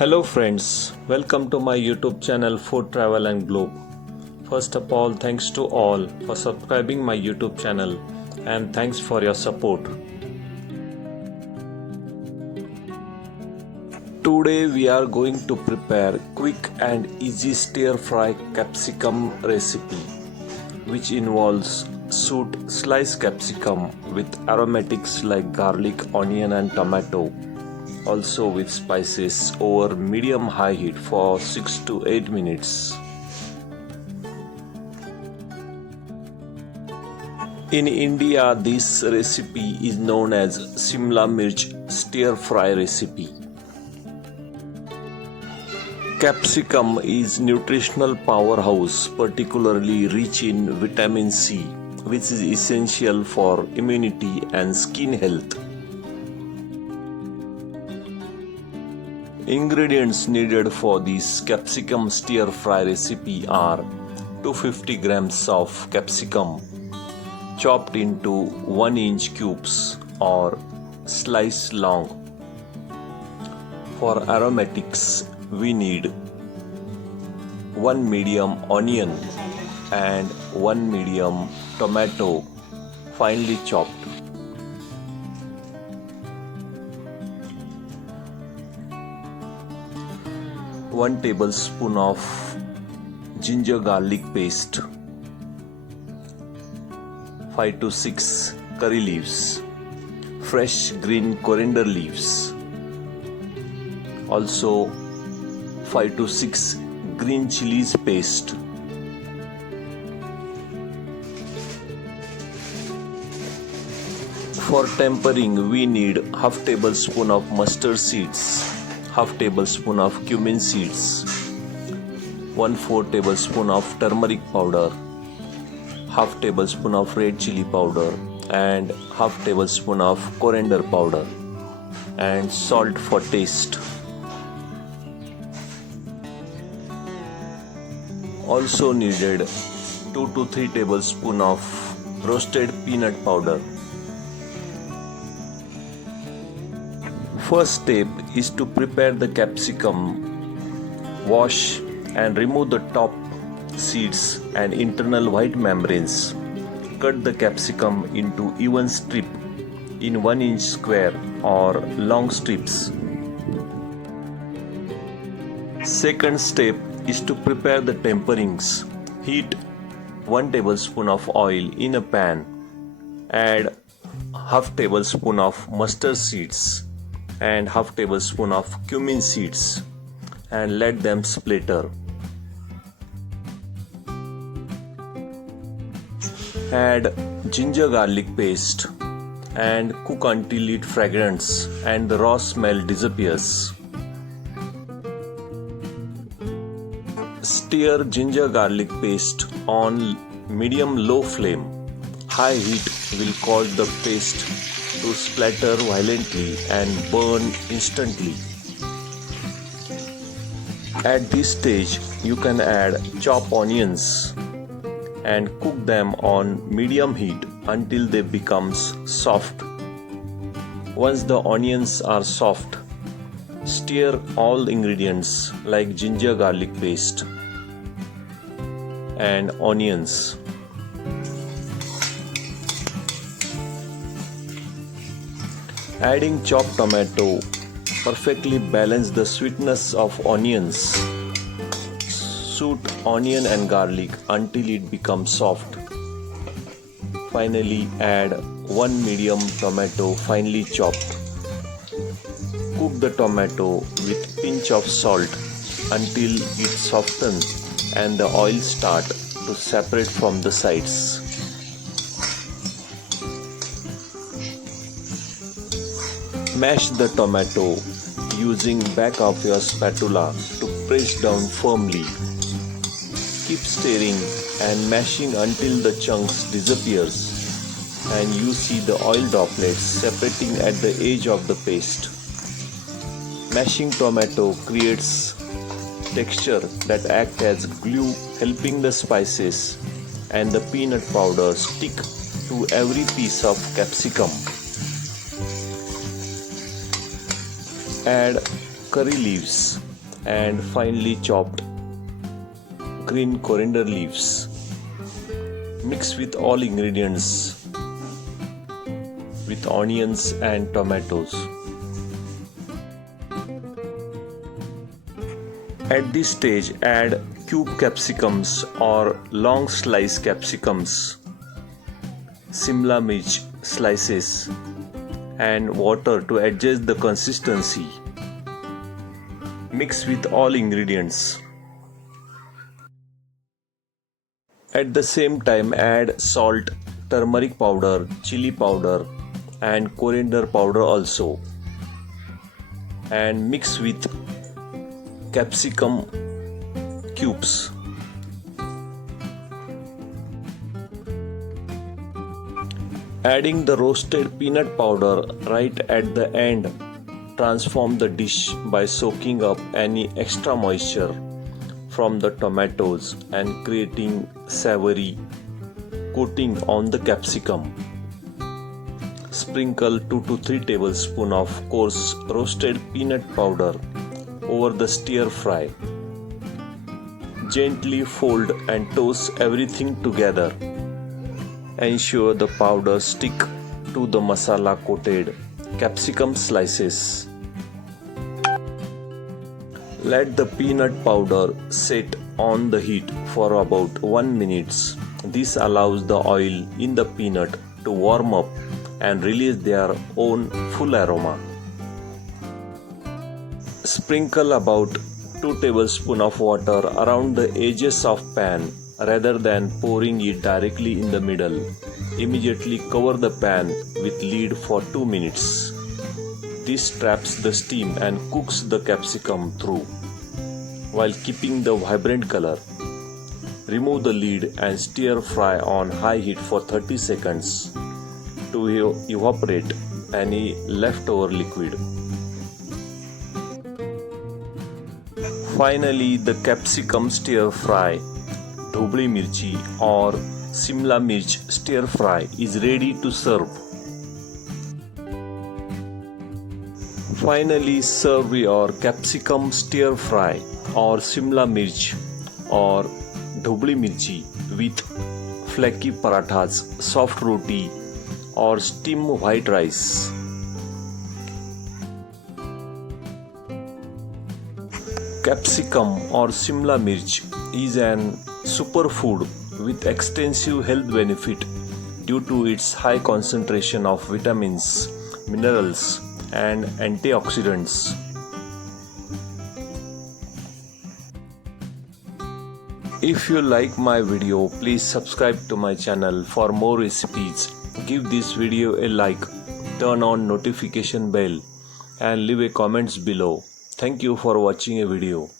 Hello friends, welcome to my YouTube channel Food Travel and Globe. First of all, thanks to all for subscribing my YouTube channel and thanks for your support. Today we are going to prepare quick and easy stir fry capsicum recipe which involves sliced capsicum with aromatics like garlic, onion and tomato. Also with spices over medium-high heat for 6 to 8 minutes. In India, this recipe is known as Shimla Mirch stir fry recipe. Capsicum is nutritional powerhouse, particularly rich in vitamin C, which is essential for immunity and skin health. Ingredients needed for this capsicum stir fry recipe are 250 grams of capsicum chopped into 1-inch cubes or sliced long. For aromatics, we need 1 medium onion and 1 medium tomato finely chopped. 1 tablespoon of ginger garlic paste, 5 to 6 curry leaves, fresh green coriander leaves, also 5 to 6 green chilies paste, for tempering we need half tablespoon of mustard seeds, half tablespoon of cumin seeds, 1/4 tablespoon of turmeric powder, half tablespoon of red chili powder and half tablespoon of coriander powder and salt for taste. Also needed 2 to 3 tablespoon of roasted peanut powder. First step is to prepare the capsicum. Wash and remove the top seeds and internal white membranes. Cut the capsicum into even strips in 1-inch square or long strips. Second step is to prepare the temperings. Heat 1 tablespoon of oil in a pan. Add half tablespoon of mustard seeds and half tablespoon of cumin seeds and let them splatter. Add ginger garlic paste and cook until it fragrance and the raw smell disappears. Stir ginger garlic paste on medium-low flame. High heat will cause the paste to splatter violently and burn instantly. At this stage, you can add chopped onions and cook them on medium heat until they become soft. Once the onions are soft, stir all ingredients like ginger garlic paste and onions. Adding chopped tomato perfectly balance the sweetness of onions. Saute onion and garlic until it becomes soft. Finally, add 1 medium tomato finely chopped. Cook the tomato with pinch of salt until it softens and the oil start to separate from the sides. Mash the tomato using back of your spatula to press down firmly. Keep stirring and mashing until the chunks disappears and you see the oil droplets separating at the edge of the paste. Mashing tomato creates texture that acts as glue, helping the spices and the peanut powder stick to every piece of capsicum. Add curry leaves and finely chopped green coriander leaves. Mix with all ingredients with onions and tomatoes. At this stage, add cube capsicums or long slice capsicums, Simla Mirch slices, and water to adjust the consistency. Mix with all ingredients. At the same time, add salt, turmeric powder, chili powder, and coriander powder also, and mix with capsicum cubes. Adding the roasted peanut powder right at the end, transform the dish by soaking up any extra moisture from the tomatoes and creating savory coating on the capsicum. Sprinkle 2 to 3 tablespoons of coarse roasted peanut powder over the stir fry. Gently fold and toss everything together. Ensure the powder stick to the masala coated capsicum slices. Let the peanut powder set on the heat for about 1 minute. This allows the oil in the peanut to warm up and release their own full aroma. Sprinkle about 2 tablespoons of water around the edges of pan rather than pouring it directly in the middle. Immediately cover the pan with lid for 2 minutes. This traps the steam and cooks the capsicum through while keeping the vibrant color. Remove the lid and stir fry on high heat for 30 seconds to evaporate any leftover liquid. Finally, the capsicum stir fry, Bhakri Mirchi or Simla Mirch stir fry is ready to serve. Finally, serve your capsicum stir fry or Simla Mirch or Bhakri Mirchi with flaky parathas, soft roti or steamed white rice. Capsicum or Simla Mirch is an superfood with extensive health benefit due to its high concentration of vitamins, minerals, and antioxidants. If you like my video, please subscribe to my channel for more recipes. Give this video a like, turn on notification bell, and leave a comments below. Thank you for watching a video.